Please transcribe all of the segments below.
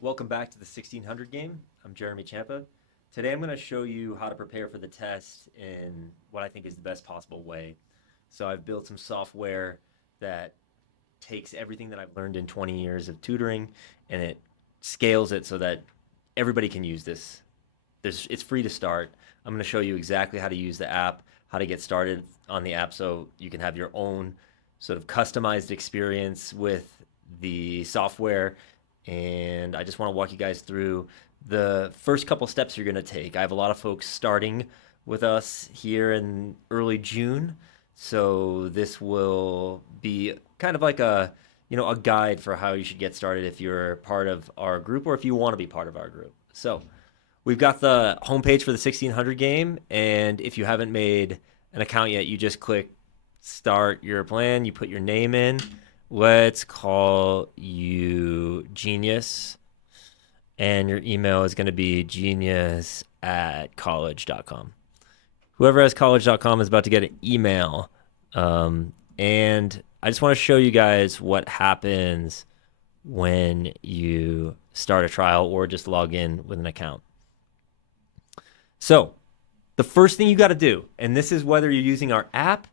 Welcome back to the 1600 game. I'm Jeremy Champa. Today I'm going to show you how to prepare for the test in what I think is the best possible way. So I've built some software that takes everything that I've learned in 20 years of tutoring and it scales it so that everybody can use this. It's free to start. I'm going to show you exactly how to use the app, how to get started on the app so you can have your own sort of customized experience with the software. And I just want to walk you guys through the first couple steps you're going to take. I have a lot of folks starting with us here in early June. So this will be kind of like a guide for how you should get started if you're part of our group or if you want to be part of our group. So we've got the homepage for the 1600 game, and if you haven't made an account yet, you just click start your plan, you put your name in. Let's call you Genius, and your email is going to be genius@college.com. Whoever has college.com is about to get an email. And I just want to show you guys what happens when you start a trial or just log in with an account. So the first thing you got to do, and this is whether you're using our app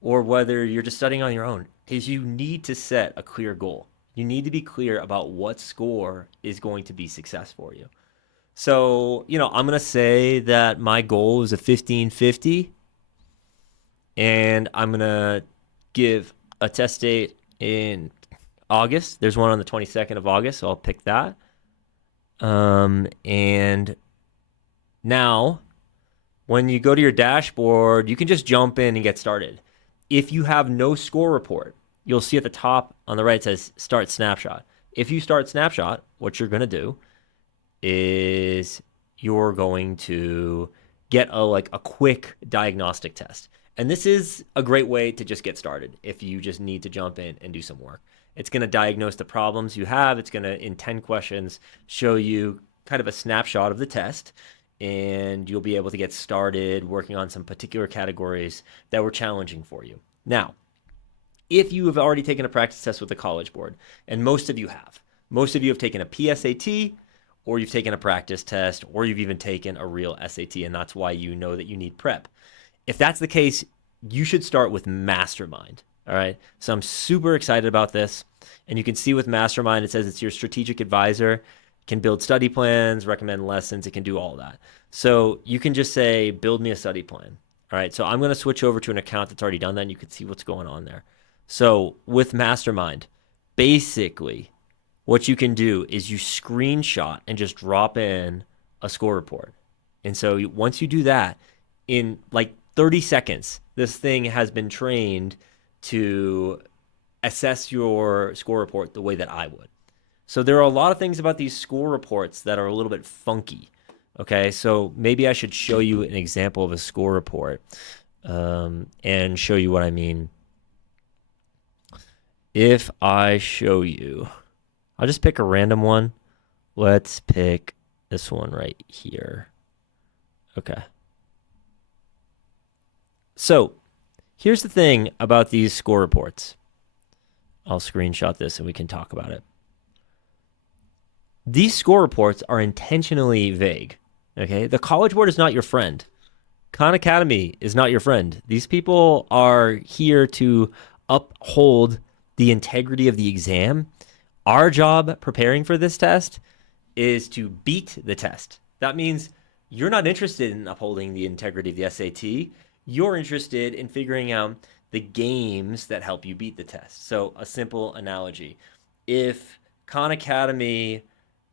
or whether you're just studying on your own, is you need to set a clear goal. You need to be clear about what score is going to be success for you. So, I'm going to say that my goal is a 1550, and I'm going to give a test date in August. There's one on the 22nd of August, so I'll pick that. And now, when you go to your dashboard, you can just jump in and get started. If you have no score report, you'll see at the top on the right it says Start Snapshot. If you start Snapshot, what you're going to do is you're going to get a quick diagnostic test. And this is a great way to just get started if you just need to jump in and do some work. It's going to diagnose the problems you have. It's going to, in 10 questions, show you kind of a snapshot of the test, and you'll be able to get started working on some particular categories that were challenging for you. Now, if you have already taken a practice test with the College Board, and most of you have taken a PSAT, or you've taken a practice test, or you've even taken a real SAT, and that's why you know that you need prep. If that's the case, you should start with Mastermind. All right. So I'm super excited about this. And you can see with Mastermind, it says it's your strategic advisor, it can build study plans, recommend lessons, it can do all that. So you can just say, build me a study plan. All right. So I'm going to switch over to an account that's already done that, and you can see what's going on there. So with Mastermind, basically, what you can do is you screenshot and just drop in a score report. And so once you do that, in like 30 seconds, this thing has been trained to assess your score report the way that I would. So there are a lot of things about these score reports that are a little bit funky. Okay, so maybe I should show you an example of a score report and show you what I mean. If I show you, I'll just pick a random one. Let's pick this one right here. Okay. So here's the thing about these score reports. I'll screenshot this and we can talk about it. These score reports are intentionally vague. Okay. The College Board is not your friend. Khan Academy is not your friend. These people are here to uphold the integrity of the exam. Our job preparing for this test is to beat the test. That means you're not interested in upholding the integrity of the SAT. You're interested in figuring out the games that help you beat the test. So a simple analogy. If Khan Academy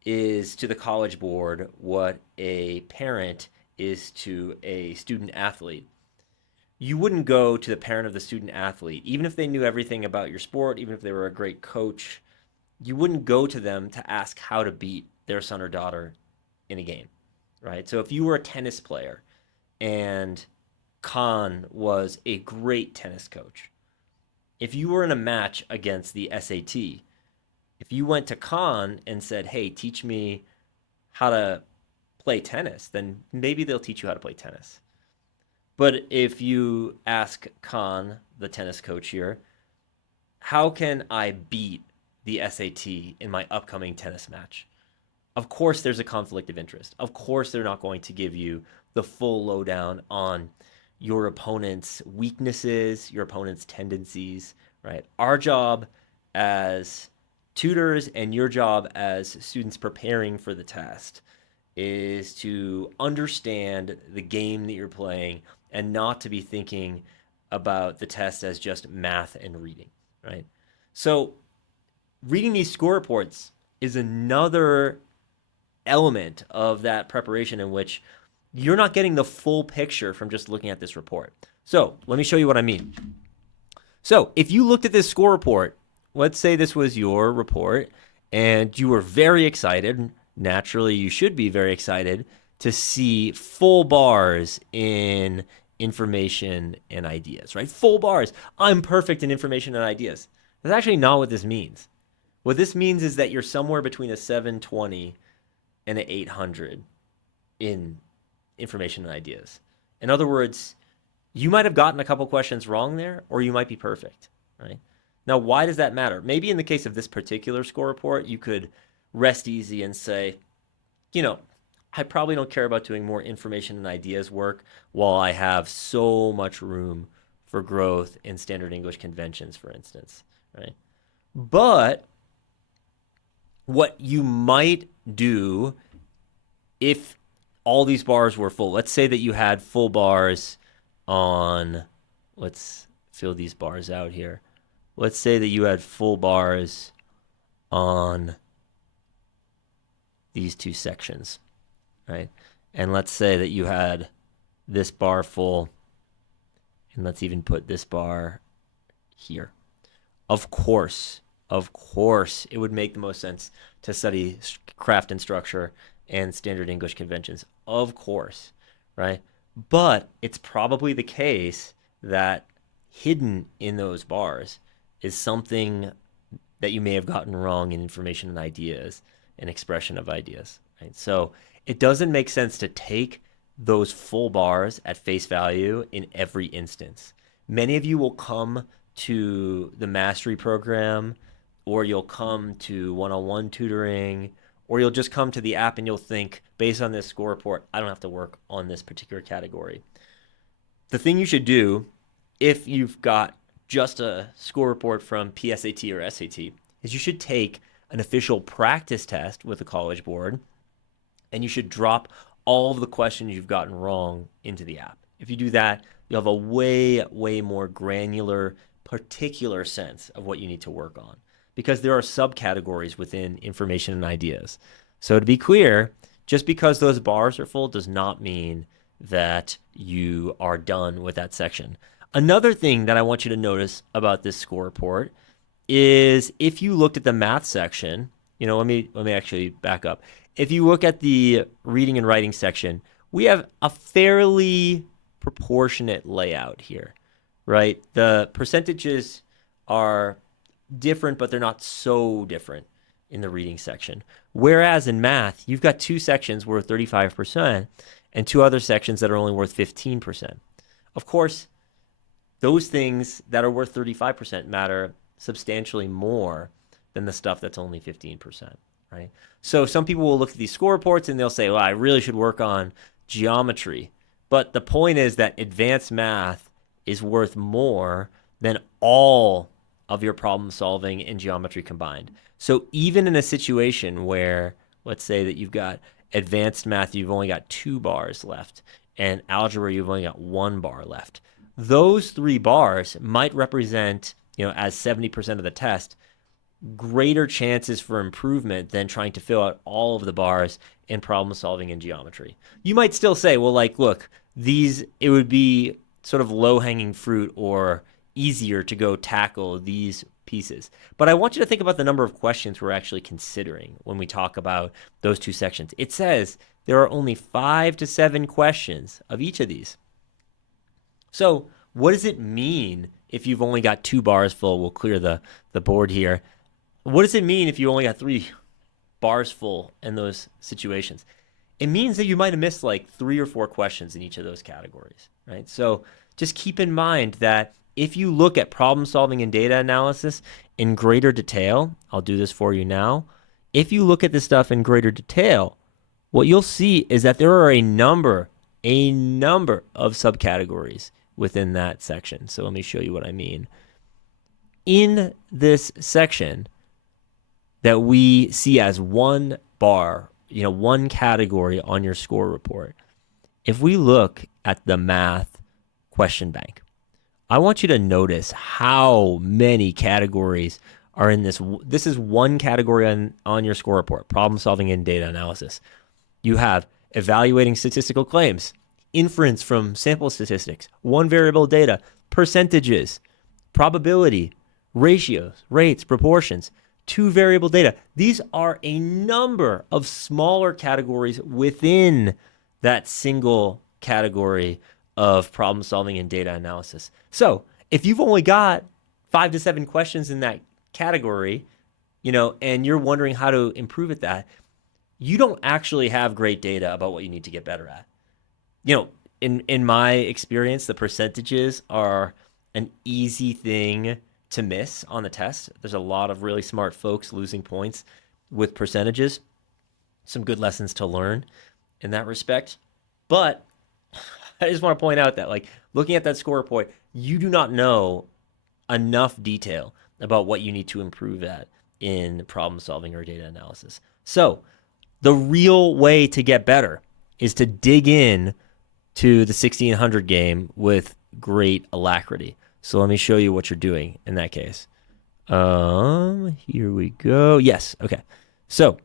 is to the College Board what a parent is to a student athlete, you wouldn't go to the parent of the student athlete, even if they knew everything about your sport, even if they were a great coach, you wouldn't go to them to ask how to beat their son or daughter in a game, right? So if you were a tennis player and Khan was a great tennis coach, if you were in a match against the SAT, if you went to Khan and said, hey, teach me how to play tennis, then maybe they'll teach you how to play tennis. But if you ask Khan, the tennis coach here, how can I beat the SAT in my upcoming tennis match? Of course, there's a conflict of interest. Of course, they're not going to give you the full lowdown on your opponent's weaknesses, your opponent's tendencies, right? Our job as tutors and your job as students preparing for the test is to understand the game that you're playing and not to be thinking about the test as just math and reading, right? So, reading these score reports is another element of that preparation in which you're not getting the full picture from just looking at this report. So let me show you what I mean. So if you looked at this score report, let's say this was your report and you were very excited, naturally you should be very excited to see full bars in information and ideas, right? Full bars. I'm perfect in information and ideas. That's actually not what this means. What this means is that you're somewhere between a 720 and an 800 in information and ideas. In other words, you might have gotten a couple questions wrong there, or you might be perfect, right? Now, why does that matter? Maybe in the case of this particular score report, you could rest easy and say, you know, I probably don't care about doing more information and ideas work while I have so much room for growth in standard English conventions, for instance, right? But what you might do if all these bars were full, let's say that you had full bars on, let's fill these bars out here. Let's say that you had full bars on these two sections, right? And let's say that you had this bar full, and let's even put this bar here. Of course, it would make the most sense to study craft and structure and standard English conventions, of course, right? But it's probably the case that hidden in those bars is something that you may have gotten wrong in information and ideas and expression of ideas, right? So it doesn't make sense to take those full bars at face value in every instance. Many of you will come to the mastery program, or you'll come to one-on-one tutoring, or you'll just come to the app and you'll think, based on this score report, I don't have to work on this particular category. The thing you should do if you've got just a score report from PSAT or SAT is you should take an official practice test with the College Board, and you should drop all of the questions you've gotten wrong into the app. If you do that, you'll have a way more granular, particular sense of what you need to work on, because there are subcategories within information and ideas. So to be clear, just because those bars are full does not mean that you are done with that section. Another thing that I want you to notice about this score report is if you looked at the math section, let me actually back up. If you look at the reading and writing section, we have a fairly proportionate layout here, right? The percentages are different, but they're not so different in the reading section. Whereas in math, you've got two sections worth 35% and two other sections that are only worth 15%. Of course, those things that are worth 35% matter substantially more than the stuff that's only 15%, right? So some people will look at these score reports and they'll say, well, I really should work on geometry. But the point is that advanced math is worth more than all of your problem solving and geometry combined. So even in a situation where, let's say that you've got advanced math, you've only got 2 bars left, and algebra, you've only got 1 bar left. Those 3 bars might represent, as 70% of the test, greater chances for improvement than trying to fill out all of the bars in problem solving and geometry. You might still say, well, look, it would be sort of low-hanging fruit or easier to go tackle these pieces. But I want you to think about the number of questions we're actually considering when we talk about those 2 sections. It says there are only 5 to 7 questions of each of these. So what does it mean if you've only got 2 bars full? We'll clear the board here. What does it mean if you only got 3 bars full in those situations? It means that you might have missed 3 or 4 questions in each of those categories, right? So just keep in mind that if you look at problem solving and data analysis in greater detail, I'll do this for you now, If you look at this stuff in greater detail, what you'll see is that there are a number of subcategories within that section. So let me show you what I mean. In this section that we see as one bar, one category on your score report, if we look at the math question bank, I want you to notice how many categories are in this. This is one category on your score report, problem solving and data analysis. You have evaluating statistical claims, inference from sample statistics, one variable data, percentages, probability, ratios, rates, proportions, two variable data. These are a number of smaller categories within that single category of problem solving and data analysis. So if you've only got 5 to 7 questions in that category, and you're wondering how to improve at that, you don't actually have great data about what you need to get better at. In my experience, the percentages are an easy thing to miss on the test. There's a lot of really smart folks losing points with percentages. Some good lessons to learn in that respect. But I just want to point out that, looking at that score report, you do not know enough detail about what you need to improve at in problem solving or data analysis. So the real way to get better is to dig in to the 1600 game with great alacrity. So let me show you what you're doing in that case. Here we go. Yes. Okay. So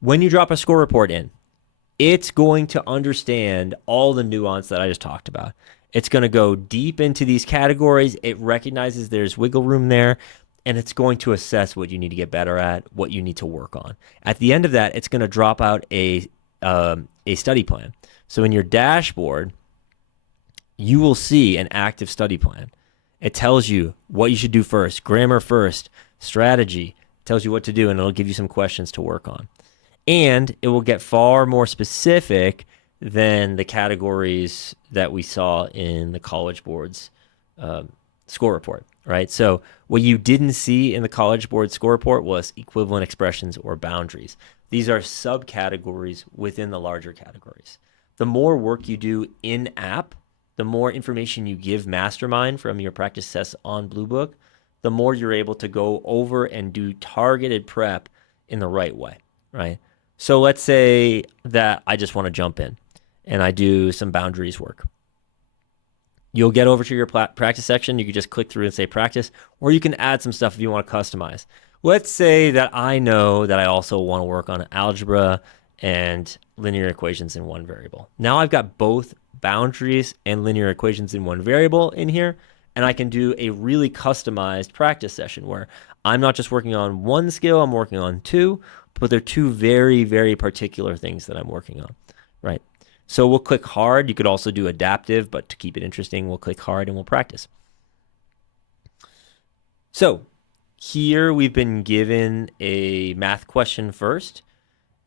when you drop a score report in, it's going to understand all the nuance that I just talked about. It's going to go deep into these categories. It recognizes there's wiggle room there, and it's going to assess what you need to get better at, what you need to work on. At the end of that, it's going to drop out a study plan. So in your dashboard, you will see an active study plan. It tells you what you should do first, grammar first, strategy, tells you what to do, and it'll give you some questions to work on. And it will get far more specific than the categories that we saw in the College Board's score report, right? So what you didn't see in the College Board score report was equivalent expressions or boundaries. These are subcategories within the larger categories. The more work you do in-app, the more information you give Mastermind from your practice tests on Blue Book, the more you're able to go over and do targeted prep in the right way, right? So let's say that I just want to jump in and I do some boundaries work. You'll get over to your practice section. You can just click through and say practice, or you can add some stuff if you want to customize. Let's say that I know that I also want to work on algebra and linear equations in one variable. Now I've got both boundaries and linear equations in one variable in here, and I can do a really customized practice session where I'm not just working on one skill, I'm working on two, but they're two very, very particular things that I'm working on, right? So we'll click hard. You could also do adaptive, but to keep it interesting, we'll click hard and we'll practice. So here we've been given a math question first,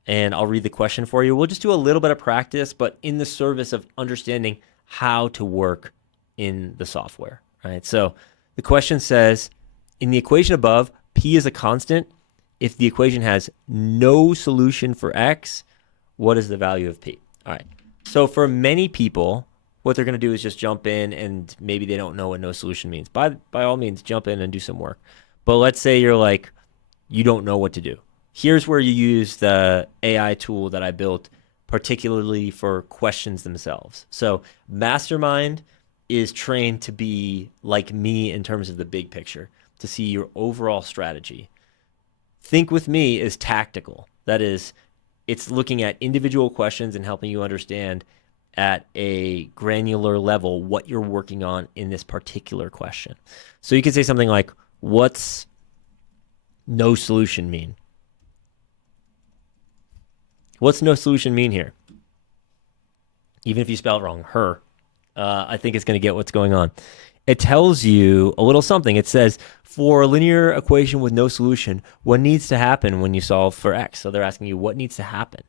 and I'll read the question for you. We'll just do a little bit of practice, but in the service of understanding how to work in the software, right? So the question says, in the equation above, P is a constant. If the equation has no solution for X, what is the value of P? All right. So for many people, what they're going to do is just jump in, and maybe they don't know what no solution means. By all means, jump in and do some work. But let's say you're like, you don't know what to do. Here's where you use the AI tool that I built particularly for questions themselves. So Mastermind is trained to be like me in terms of the big picture, to see your overall strategy. Think with me is tactical. That is, it's looking at individual questions and helping you understand at a granular level what you're working on in this particular question. So you can say something like, what's no solution mean? What's no solution mean here? Even if you spell it wrong, her, I think it's going to get what's going on. It tells you a little something. It says, for a linear equation with no solution, what needs to happen when you solve for X? So they're asking you, what needs to happen,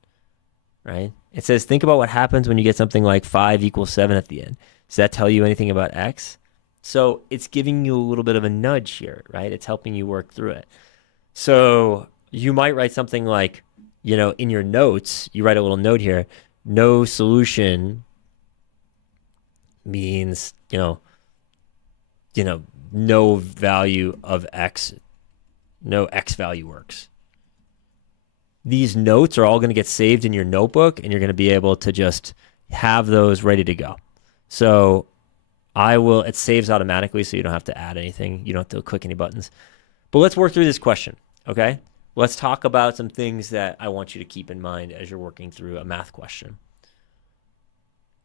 right? It says, think about what happens when you get something like 5 equals 7 at the end. Does that tell you anything about X? So it's giving you a little bit of a nudge here, right? It's helping you work through it. So you might write something like, in your notes, you write a little note here, no solution means, no value of X, no X value works. These notes are all going to get saved in your notebook, and you're going to be able to just have those ready to go. So it saves automatically, so you don't have to add anything. You don't have to click any buttons. But let's work through this question, okay? Let's talk about some things that I want you to keep in mind as you're working through a math question.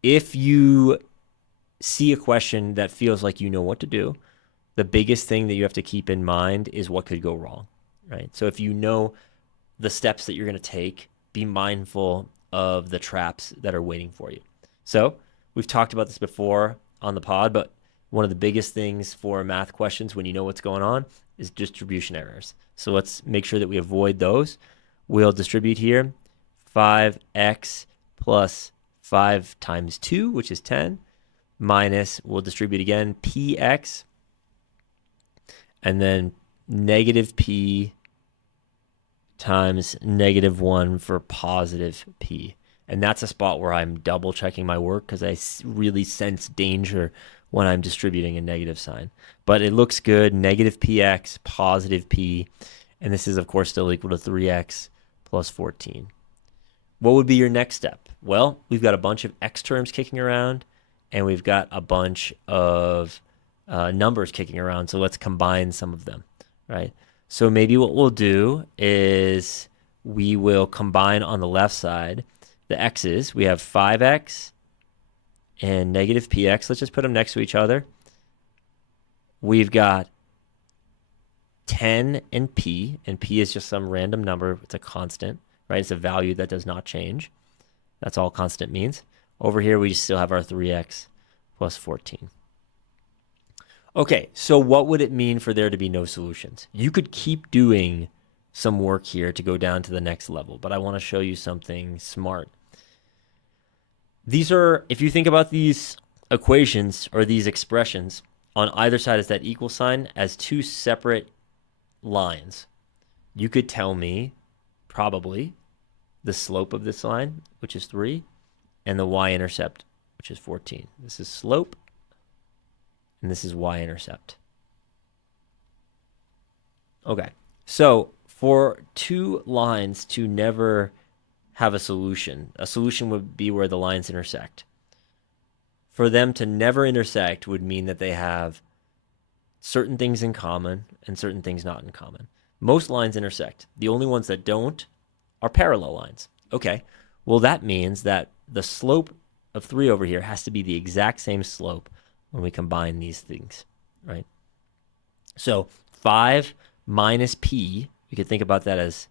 If you see a question that feels like you know what to do, the biggest thing that you have to keep in mind is what could go wrong, right? So if you know the steps that you're going to take, be mindful of the traps that are waiting for you. So we've talked about this before on the pod, but one of the biggest things for math questions when you know what's going on is distribution errors. So let's make sure that we avoid those. We'll distribute here 5x plus 5 times 2, which is 10, minus, we'll distribute again, px, and then negative p times negative 1 for positive p. And that's a spot where I'm double checking my work because I really sense danger when I'm distributing a negative sign. But it looks good, negative px, positive p, and this is of course still equal to 3x plus 14. What would be your next step? Well, we've got a bunch of x terms kicking around, and we've got a bunch of numbers kicking around, so let's combine some of them, right? So maybe what we'll do is we will combine on the left side the x's. We have 5x and negative px. Let's just put them next to each other. We've got 10 and p is just some random number. It's a constant, right? It's a value that does not change. That's all constant means. Over here, we still have our 3x plus 14. Okay, so what would it mean for there to be no solutions? You could keep doing some work here to go down to the next level, but I want to show you something smart. These are, if you think about these equations or these expressions, on either side is that equal sign as two separate lines. You could tell me probably the slope of this line, which is 3, and the y-intercept, which is 14. This is slope, and this is y-intercept. Okay, so for two lines to never have a solution would be where the lines intersect. For them to never intersect would mean that they have certain things in common and certain things not in common. Most lines intersect. The only ones that don't are parallel lines. Okay, well that means that the slope of 3 over here has to be the exact same slope when we combine these things, right? So 5 minus p, we could think about that as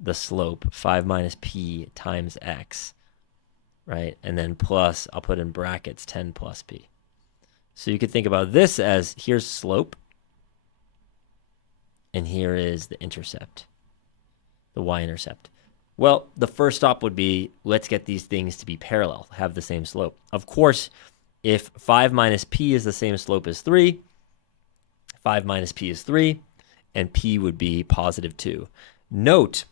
the slope, 5 minus p times x, right? And then plus, I'll put in brackets, 10 plus p. So you could think about this as, here's slope, and here is the intercept, the y-intercept. Well, the first stop would be, let's get these things to be parallel, have the same slope. Of course, if 5 minus p is the same slope as 3, 5 minus p is 3, and p would be positive 2. Note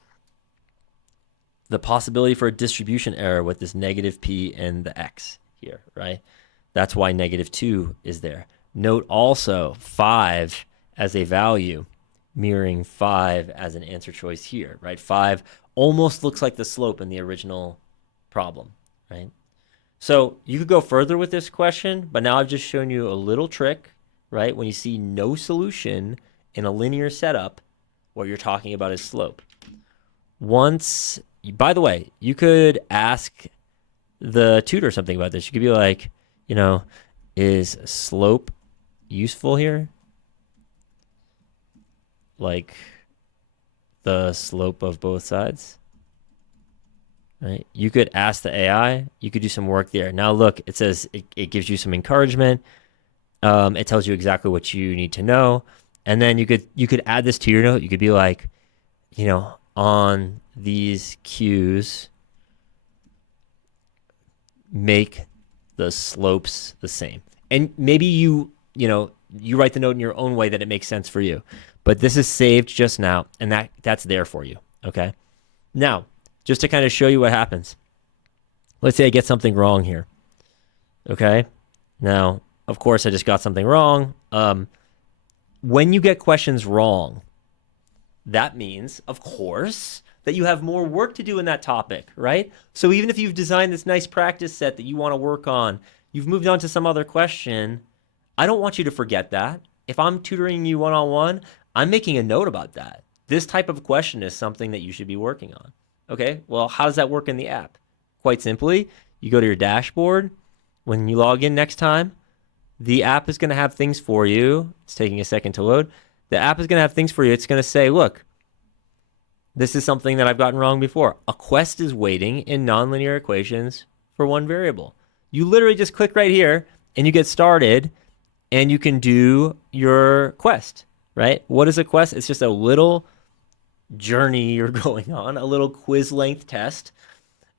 the possibility for a distribution error with this negative p and the x here, right? That's why negative 2 is there. Note also 5 as a value, mirroring 5 as an answer choice here, right? 5 almost looks like the slope in the original problem, right? So you could go further with this question, but now I've just shown you a little trick, right? When you see no solution in a linear setup, what you're talking about is slope. By the way, you could ask the tutor something about this. You could be like, is slope useful here? Like the slope of both sides, right? You could ask the AI. You could do some work there. Now look, it says it gives you some encouragement. It tells you exactly what you need to know. And then you could add this to your note. You could be like, on these cues, make the slopes the same. And maybe You write the note in your own way that it makes sense for you. But this is saved just now, and that's there for you, okay? Now, just to kind of show you what happens. Let's say I get something wrong here, okay? Now, of course, I just got something wrong. When you get questions wrong, that means, of course, that you have more work to do in that topic, right? So even if you've designed this nice practice set that you want to work on, you've moved on to some other question, I don't want you to forget that. If I'm tutoring you one-on-one, I'm making a note about that. This type of question is something that you should be working on. Okay, well, how does that work in the app? Quite simply, you go to your dashboard. When you log in next time, the app is going to have things for you. It's taking a second to load. The app is going to have things for you. It's going to say, look, this is something that I've gotten wrong before. A quest is waiting in nonlinear equations for one variable. You literally just click right here and you get started and you can do your quest, right? What is a quest? It's just a little journey you're going on, a little quiz length test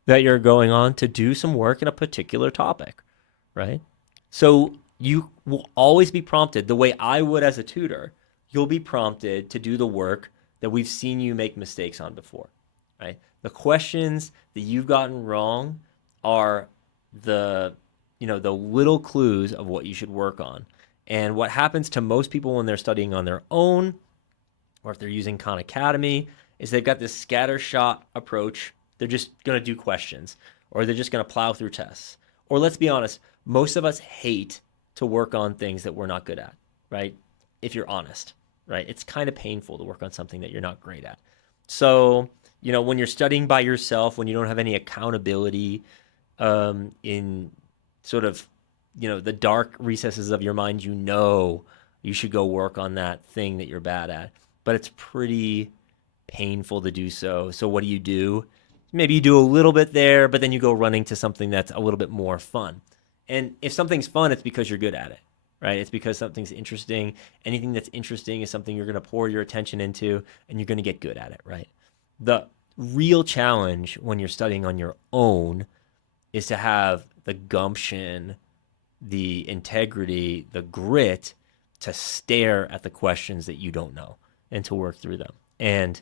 that you're going on to do some work in a particular topic, right? So you will always be prompted the way I would as a tutor. You'll be prompted to do the work that we've seen you make mistakes on before, right? The questions that you've gotten wrong are the little clues of what you should work on. And what happens to most people when they're studying on their own, or if they're using Khan Academy, is they've got this scattershot approach. They're just going to do questions, or they're just going to plow through tests. Or let's be honest, most of us hate to work on things that we're not good at, right? If you're honest, right? It's kind of painful to work on something that you're not great at. So, when you're studying by yourself, when you don't have any accountability in sort of, the dark recesses of your mind, you should go work on that thing that you're bad at. But it's pretty painful to do so. So what do? Maybe you do a little bit there, but then you go running to something that's a little bit more fun. And if something's fun, it's because you're good at it, right? It's because something's interesting. Anything that's interesting is something you're going to pour your attention into, and you're going to get good at it, right? The real challenge when you're studying on your own is to have the gumption, the integrity, the grit to stare at the questions that you don't know and to work through them. And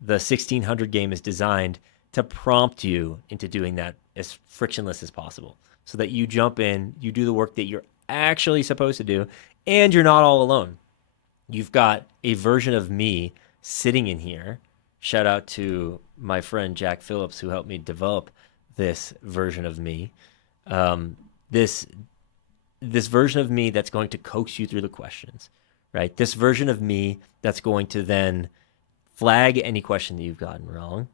the 1600 game is designed to prompt you into doing that as frictionless as possible so that you jump in, you do the work that you're actually supposed to do, and you're not all alone. You've got a version of me sitting in here. Shout out to my friend Jack Phillips who helped me develop this version of me. This version of me that's going to coax you through the questions, right? This version of me that's going to then flag any question that you've gotten wrong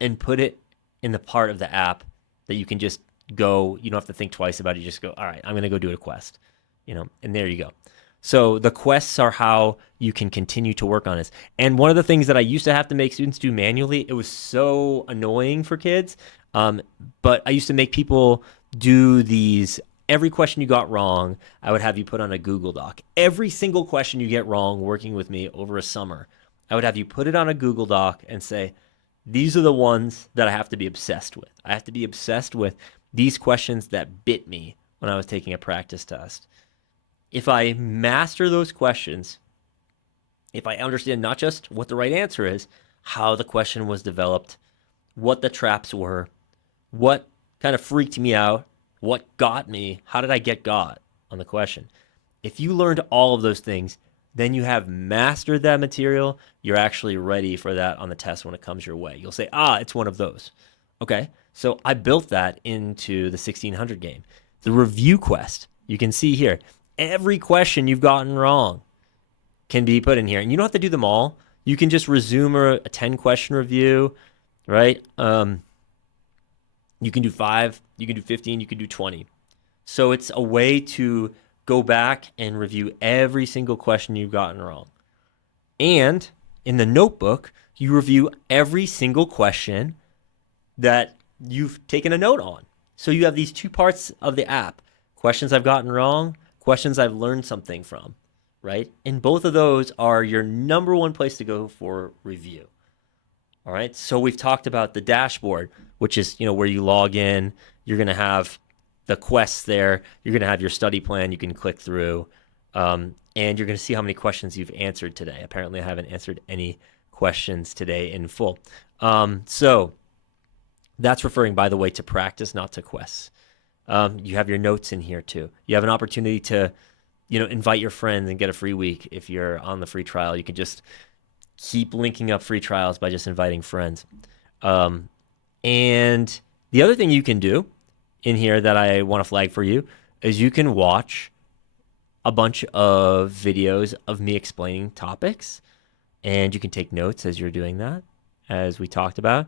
and put it in the part of the app that you can just go, you don't have to think twice about it. You just go, all right, I'm going to go do a quest, and there you go. So the quests are how you can continue to work on this. And one of the things that I used to have to make students do manually, it was so annoying for kids. But I used to make people do these. Every question you got wrong, I would have you put on a Google Doc. Every single question you get wrong working with me over a summer, I would have you put it on a Google Doc and say, these are the ones that I have to be obsessed with. I have to be obsessed with these questions that bit me when I was taking a practice test. If I master those questions, if I understand not just what the right answer is, how the question was developed, what the traps were, what kind of freaked me out, what got me, how did I get got on the question? If you learned all of those things, then you have mastered that material. You're actually ready for that on the test when it comes your way. You'll say, it's one of those. Okay, so I built that into the 1600 game. The review quest, you can see here, every question you've gotten wrong can be put in here. And you don't have to do them all. You can just resume a 10-question review, right? You can do 5, you can do 15, you can do 20. So it's a way to go back and review every single question you've gotten wrong. And in the notebook, you review every single question that you've taken a note on. So you have these two parts of the app, questions I've gotten wrong, questions I've learned something from, right? And both of those are your number one place to go for review. All right, so we've talked about the dashboard, which is, where you log in. You're going to have the quests there. You're going to have your study plan you can click through. And you're going to see how many questions you've answered today. Apparently, I haven't answered any questions today in full. So that's referring, by the way, to practice, not to quests. You have your notes in here too. You have an opportunity to, invite your friends and get a free week. If you're on the free trial, you can just keep linking up free trials by just inviting friends. And the other thing you can do in here that I want to flag for you is you can watch a bunch of videos of me explaining topics, and you can take notes as you're doing that, as we talked about.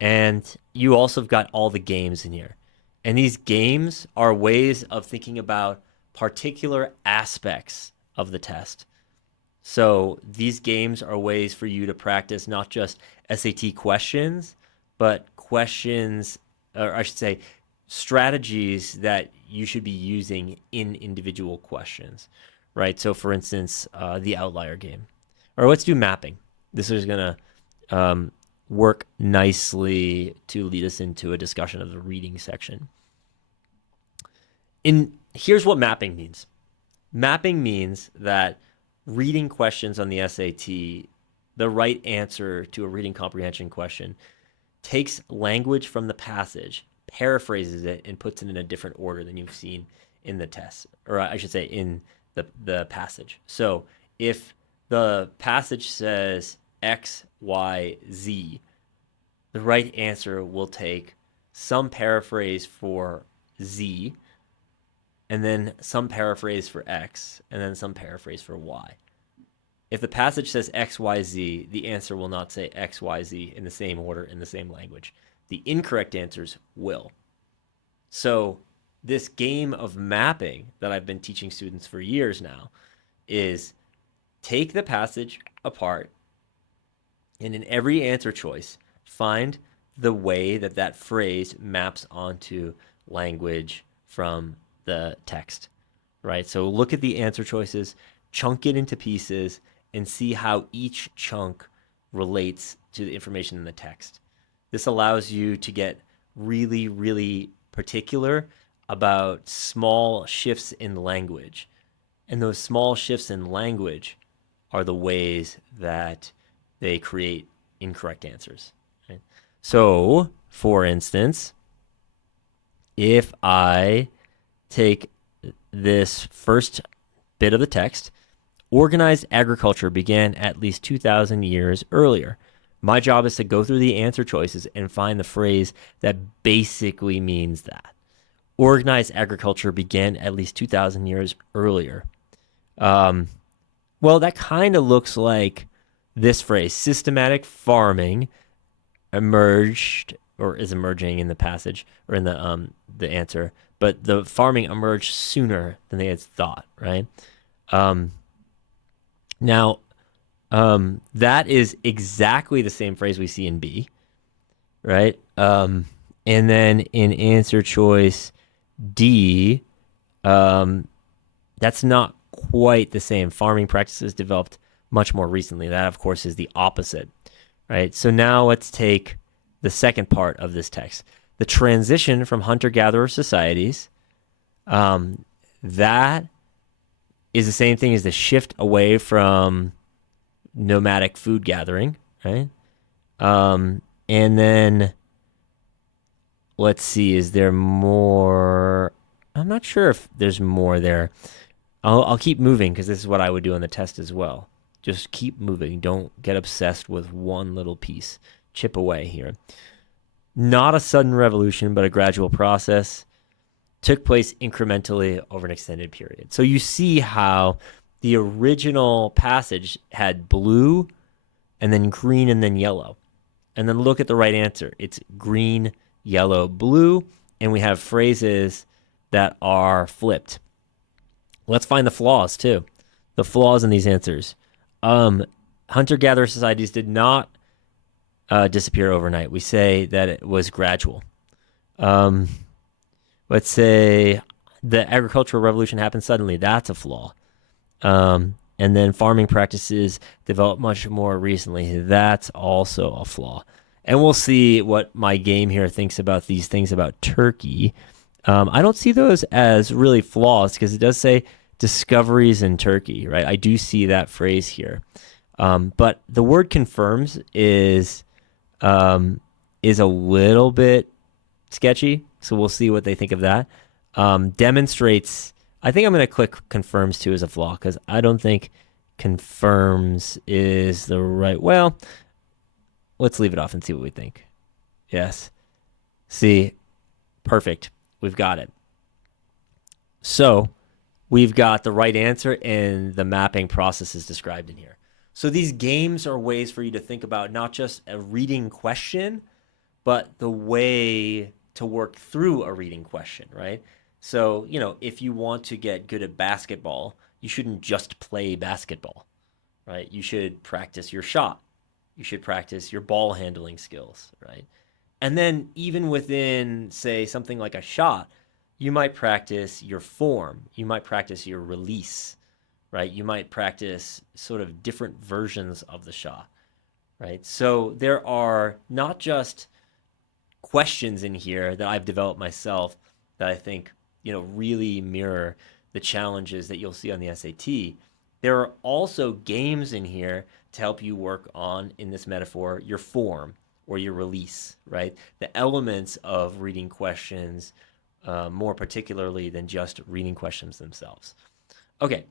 And you also have got all the games in here. And these games are ways of thinking about particular aspects of the test. So these games are ways for you to practice not just SAT questions, but questions, or I should say, strategies that you should be using in individual questions, right? So for instance, the outlier game. Or let's do mapping. This is going to work nicely to lead us into a discussion of the reading section. Here's what mapping means. Mapping means that reading questions on the SAT, the right answer to a reading comprehension question, takes language from the passage, paraphrases it, and puts it in a different order than you've seen in the test, or I should say in the passage. So if the passage says X, Y, Z, the right answer will take some paraphrase for Z, and then some paraphrase for X, and then some paraphrase for Y. If the passage says X, Y, Z, the answer will not say X, Y, Z in the same order, in the same language. The incorrect answers will. So this game of mapping that I've been teaching students for years now is take the passage apart, and in every answer choice, find the way that that phrase maps onto language from the text, right? So look at the answer choices, chunk it into pieces, and see how each chunk relates to the information in the text. This allows you to get really, really particular about small shifts in language. And those small shifts in language are the ways that they create incorrect answers. Right? So, for instance, if I take this first bit of the text, organized agriculture began at least 2,000 years earlier. My job is to go through the answer choices and find the phrase that basically means that. Organized agriculture began at least 2,000 years earlier. Well, that kind of looks like this phrase, systematic farming emerged or is emerging in the passage or in the answer, but the farming emerged sooner than they had thought, right? Now, that is exactly the same phrase we see in B, right? And then in answer choice D, that's not quite the same. Farming practices developed much more recently. That, of course, is the opposite, right? So now let's take the second part of this text. The transition from hunter-gatherer societies, that is the same thing as the shift away from nomadic food gathering, right? And then let's see, is there more? I'm not sure if there's more there. I'll keep moving because this is what I would do on the test as well. Just keep moving. Don't get obsessed with one little piece. Chip away here. Not a sudden revolution, but a gradual process. Took place incrementally over an extended period. So you see how the original passage had blue and then green and then yellow. And then look at the right answer. It's green, yellow, blue, and we have phrases that are flipped. Let's find the flaws too. The flaws in these answers. Hunter-gatherer societies did not disappear overnight. We say that it was gradual. Let's say the agricultural revolution happened suddenly. That's a flaw. And then farming practices developed much more recently. That's also a flaw. And we'll see what my game here thinks about these things about Turkey. I don't see those as really flaws because it does say discoveries in Turkey, right? I do see that phrase here. But the word confirms is a little bit sketchy, so we'll see what they think of that. Demonstrates, I think I'm going to click confirms too as a flaw because I don't think confirms is the right, well, let's leave it off and see what we think. Yes. See, perfect. We've got it. So we've got the right answer and the mapping process is described in here. So these games are ways for you to think about not just a reading question, but the way to work through a reading question, right? So, if you want to get good at basketball, you shouldn't just play basketball, right? You should practice your shot. You should practice your ball handling skills, right? And then even within, say, something like a shot, you might practice your form. You might practice your release, right? You might practice sort of different versions of the shot, right? So there are not just questions in here that I've developed myself that I think, really mirror the challenges that you'll see on the SAT. There are also games in here to help you work on, in this metaphor, your form or your release, right? The elements of reading questions, more particularly than just reading questions themselves. Okay,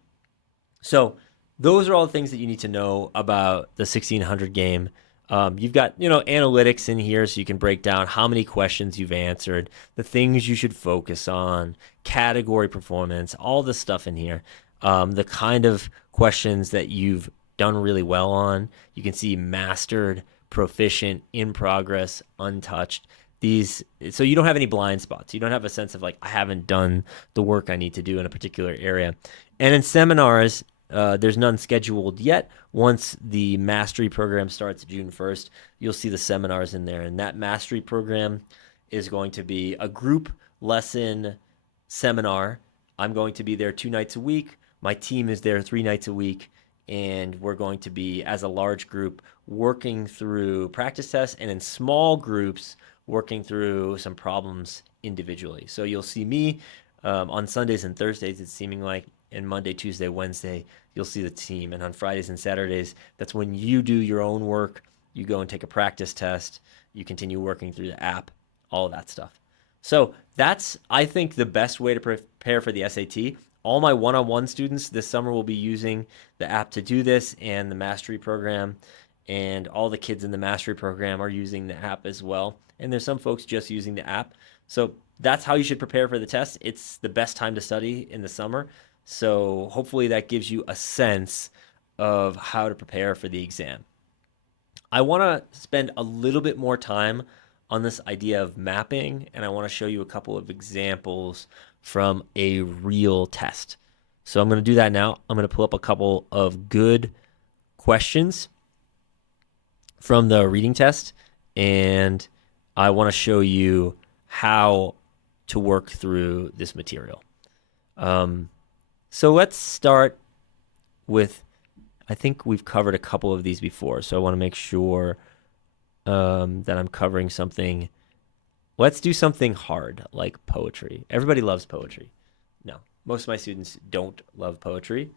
so those are all the things that you need to know about the 1600 game. You've got, analytics in here so you can break down how many questions you've answered, the things you should focus on, category performance, all this stuff in here. The kind of questions that you've done really well on. You can see mastered, proficient, in progress, untouched. So you don't have any blind spots. You don't have a sense of like, I haven't done the work I need to do in a particular area. And in seminars, there's none scheduled yet. Once the mastery program starts June 1st, you'll see the seminars in there. And that mastery program is going to be a group lesson seminar. I'm going to be there 2 nights a week. My team is there 3 nights a week. And we're going to be, as a large group, working through practice tests and in small groups, working through some problems individually. So you'll see me on Sundays and Thursdays, it's seeming like, and Monday, Tuesday, Wednesday, you'll see the team. And on Fridays and Saturdays, that's when you do your own work. You go and take a practice test. You continue working through the app, all of that stuff. So that's, I think, the best way to prepare for the SAT. All my one-on-one students this summer will be using the app to do this and the mastery program. And all the kids in the mastery program are using the app as well. And there's some folks just using the app. So that's how you should prepare for the test. It's the best time to study in the summer. So hopefully that gives you a sense of how to prepare for the exam. I want to spend a little bit more time on this idea of mapping, and I want to show you a couple of examples from a real test. So I'm going to do that now. I'm going to pull up a couple of good questions from the reading test, and I want to show you how to work through this material. So let's start with, I think we've covered a couple of these before, so I want to make sure that I'm covering something. Let's do something hard, like poetry. Everybody loves poetry. No, most of my students don't love poetry,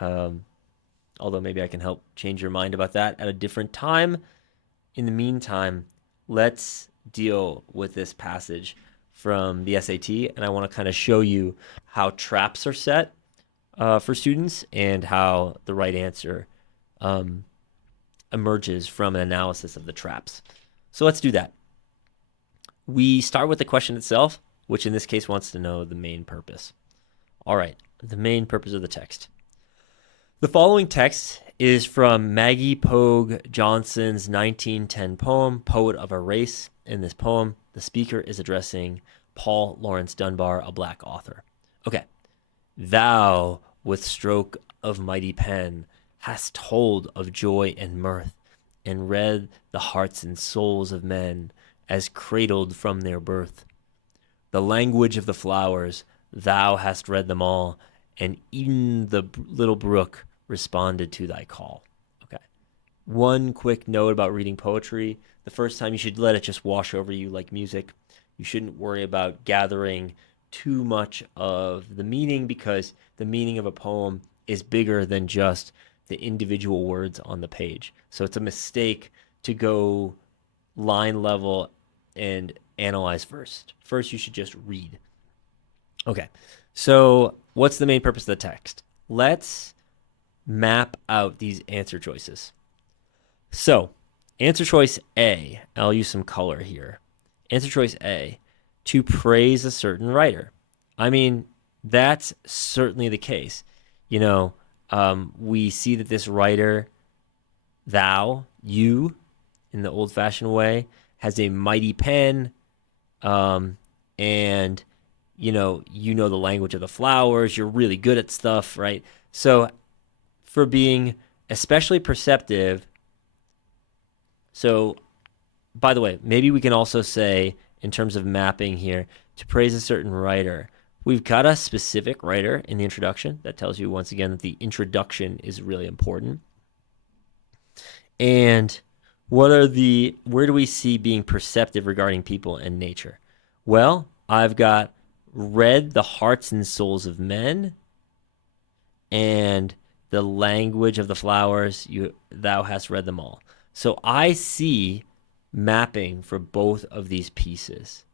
although maybe I can help change your mind about that at a different time. In the meantime, let's deal with this passage from the SAT, and I want to kind of show you how traps are set for students and how the right answer emerges from an analysis of the traps. So let's do that. We start with the question itself, which in this case wants to know the main purpose. All right, the main purpose of the text. The following text is from Maggie Pogue Johnson's 1910 poem, Poet of a Race. In this poem, the speaker is addressing Paul Laurence Dunbar, a black author. Okay. Thou, with stroke of mighty pen, hast told of joy and mirth, and read the hearts and souls of men as cradled from their birth. The language of the flowers, thou hast read them all, and even the little brook responded to thy call. Okay. One quick note about reading poetry. The first time you should let it just wash over you like music. You shouldn't worry about gathering too much of the meaning because the meaning of a poem is bigger than just the individual words on the page. So it's a mistake to go line level and analyze first. First, you should just read. Okay, so what's the main purpose of the text? Let's map out these answer choices. So, answer choice A, I'll use some color here. Answer choice A, to praise a certain writer. I mean, that's certainly the case. You know, we see that this writer, thou, you, in the old-fashioned way, has a mighty pen, and you know the language of the flowers. You're really good at stuff, right? So, for being especially perceptive. So, by the way, maybe we can also say, in terms of mapping here, to praise a certain writer, we've got a specific writer in the introduction. That tells you, once again, that the introduction is really important. And where do we see being perceptive regarding people and nature? Well, I've got read the hearts and souls of men, and the language of the flowers, thou hast read them all. So I see mapping for both of these pieces.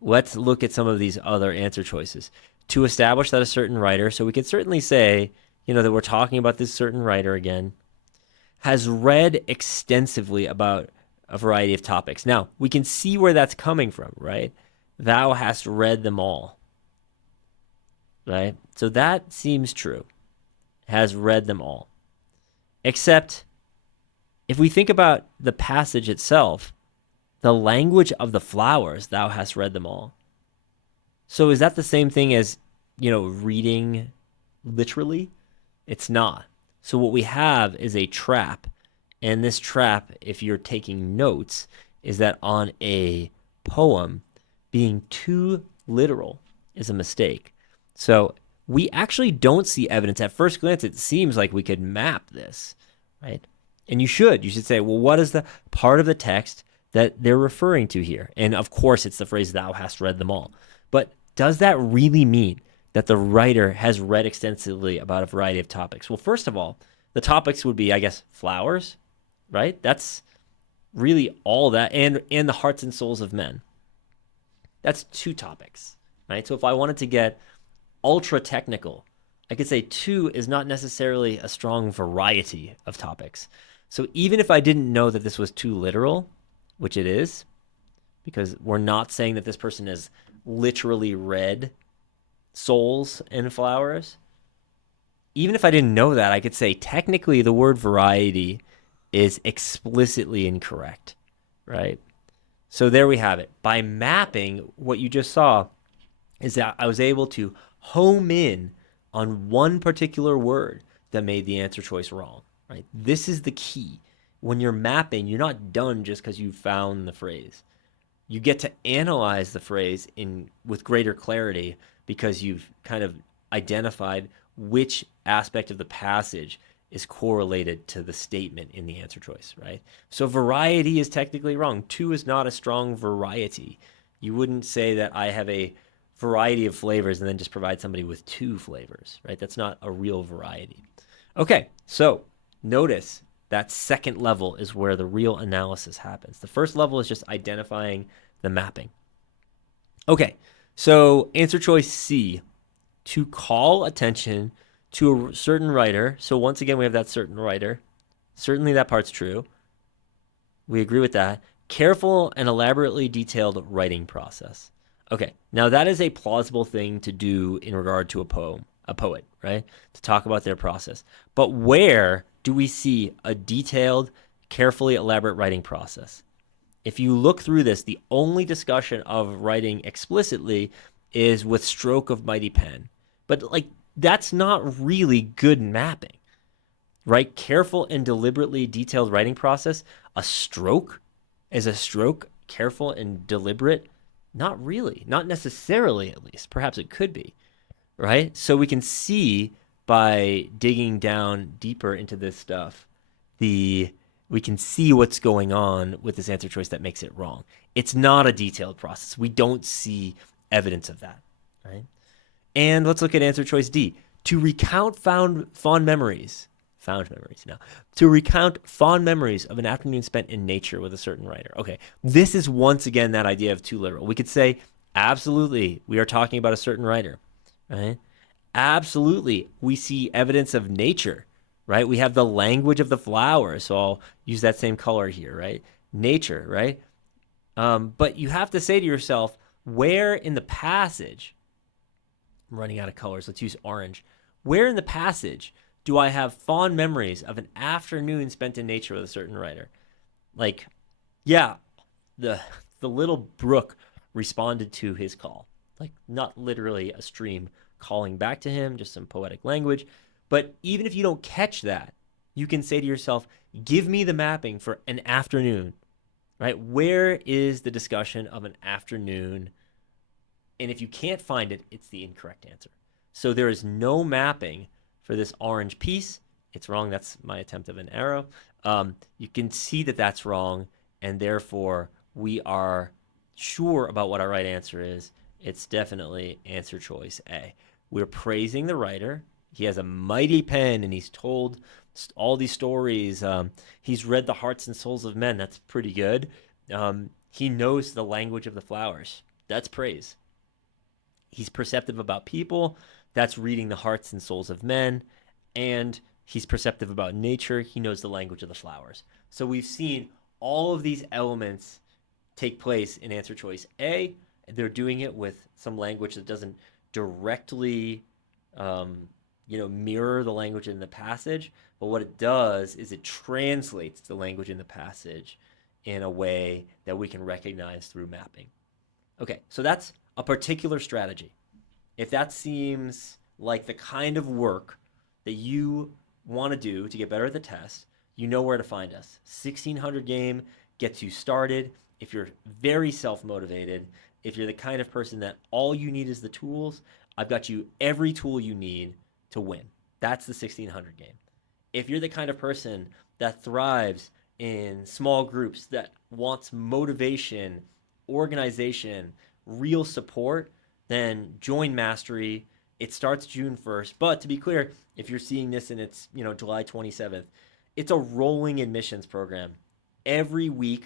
Let's look at some of these other answer choices. To establish that a certain writer, so we could certainly say, that we're talking about this certain writer again, has read extensively about a variety of topics. Now, we can see where that's coming from, right? Thou hast read them all, right? So that seems true. Has read them all. Except, if we think about the passage itself, the language of the flowers, thou hast read them all. So is that the same thing as, reading literally? It's not. So what we have is a trap. And this trap, if you're taking notes, is that on a poem, being too literal is a mistake. So we actually don't see evidence. At first glance, it seems like we could map this, right? And you should say, well, what is the part of the text that they're referring to here? And of course, it's the phrase, thou hast read them all. But does that really mean that the writer has read extensively about a variety of topics? Well, first of all, the topics would be, I guess, flowers, right? That's really all that, and the hearts and souls of men. That's two topics, right? So if I wanted to get ultra technical, I could say two is not necessarily a strong variety of topics. So even if I didn't know that this was too literal, which it is, because we're not saying that this person has literally read souls and flowers, even if I didn't know that, I could say technically the word variety is explicitly incorrect, right? So there we have it. By mapping, what you just saw is that I was able to home in on one particular word that made the answer choice wrong, right? This is the key. When you're mapping, you're not done just because you found the phrase. You get to analyze the phrase with greater clarity because you've kind of identified which aspect of the passage is correlated to the statement in the answer choice, right? So variety is technically wrong. Two is not a strong variety. You wouldn't say that I have a variety of flavors and then just provide somebody with two flavors, right? That's not a real variety. Okay, so notice that second level is where the real analysis happens. The first level is just identifying the mapping. Okay, so answer choice C, to call attention to a certain writer. So once again, we have that certain writer. Certainly that part's true. We agree with that. Careful and elaborately detailed writing process. Okay, now that is a plausible thing to do in regard to a poet, right? To talk about their process. But where do we see a detailed, carefully elaborate writing process? If you look through this, the only discussion of writing explicitly is with stroke of mighty pen. But that's not really good mapping, right? Careful and deliberately detailed writing process. A stroke? Is a stroke careful and deliberate? Not really. Not necessarily, at least. Perhaps it could be, right? So we can see by digging down deeper into this stuff, we can see what's going on with this answer choice that makes it wrong. It's not a detailed process. We don't see evidence of that, right? And let's look at answer choice D. To recount fond memories. Found memories now. To recount fond memories of an afternoon spent in nature with a certain writer. Okay, this is once again that idea of too literal. We could say, absolutely, we are talking about a certain writer, right? Absolutely, we see evidence of nature, right? We have the language of the flowers, so I'll use that same color here, right? Nature, right? But you have to say to yourself, where in the passage, I'm running out of colors, let's use orange. Where in the passage do I have fond memories of an afternoon spent in nature with a certain writer? Like, yeah, the little brook responded to his call. Like, not literally a stream calling back to him, just some poetic language. But even if you don't catch that, you can say to yourself, give me the mapping for an afternoon, right? Where is the discussion of an afternoon? And if you can't find it, it's the incorrect answer. So there is no mapping for this orange piece. It's wrong. That's my attempt of an arrow. You can see that that's wrong, and therefore we are sure about what our right answer is. It's definitely answer choice A. We're praising the writer. He has a mighty pen, and he's told all these stories. He's read the hearts and souls of men. That's pretty good. He knows the language of the flowers. That's praise. He's perceptive about people. That's reading the hearts and souls of men. And he's perceptive about nature. He knows the language of the flowers. So we've seen all of these elements take place in answer choice A. They're doing it with some language that doesn't directly mirror the language in the passage. But what it does is it translates the language in the passage in a way that we can recognize through mapping. Okay, so that's a particular strategy. If that seems like the kind of work that you want to do to get better at the test, you know where to find us. 1600 game gets you started. If you're very self-motivated, if you're the kind of person that all you need is the tools, I've got you every tool you need to win. That's the 1600 game. If you're the kind of person that thrives in small groups, that wants motivation, organization, real support, then join Mastery. It starts June 1st. But to be clear, if you're seeing this and it's, July 27th, it's a rolling admissions program. Every week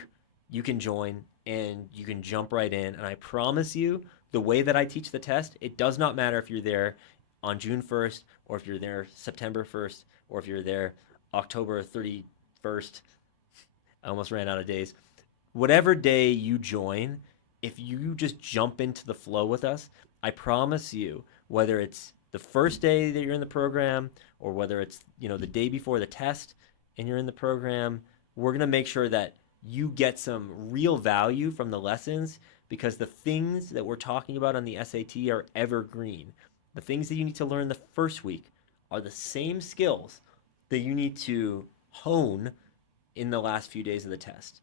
you can join and you can jump right in. And I promise you, the way that I teach the test, it does not matter if you're there on June 1st or if you're there September 1st or if you're there October 31st. I almost ran out of days. Whatever day you join, if you just jump into the flow with us, I promise you, whether it's the first day that you're in the program or whether it's, the day before the test and you're in the program, we're going to make sure that you get some real value from the lessons, because the things that we're talking about on the SAT are evergreen. The things that you need to learn the first week are the same skills that you need to hone in the last few days of the test.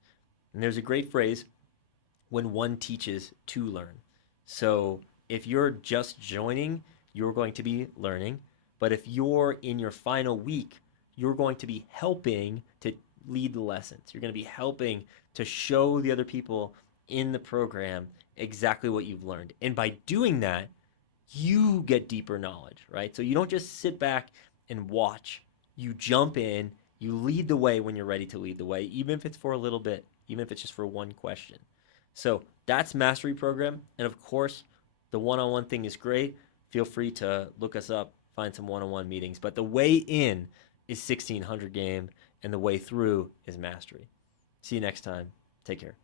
And there's a great phrase, when one teaches to learn. So if you're just joining, you're going to be learning. But if you're in your final week, you're going to be helping to lead the lessons. You're going to be helping to show the other people in the program exactly what you've learned. And by doing that, you get deeper knowledge, right? So you don't just sit back and watch. You jump in, you lead the way when you're ready to lead the way, even if it's for a little bit, even if it's just for one question. So that's Mastery Program. And of course, the one-on-one thing is great. Feel free to look us up, find some one-on-one meetings. But the way in is 1600 game, and the way through is Mastery. See you next time. Take care.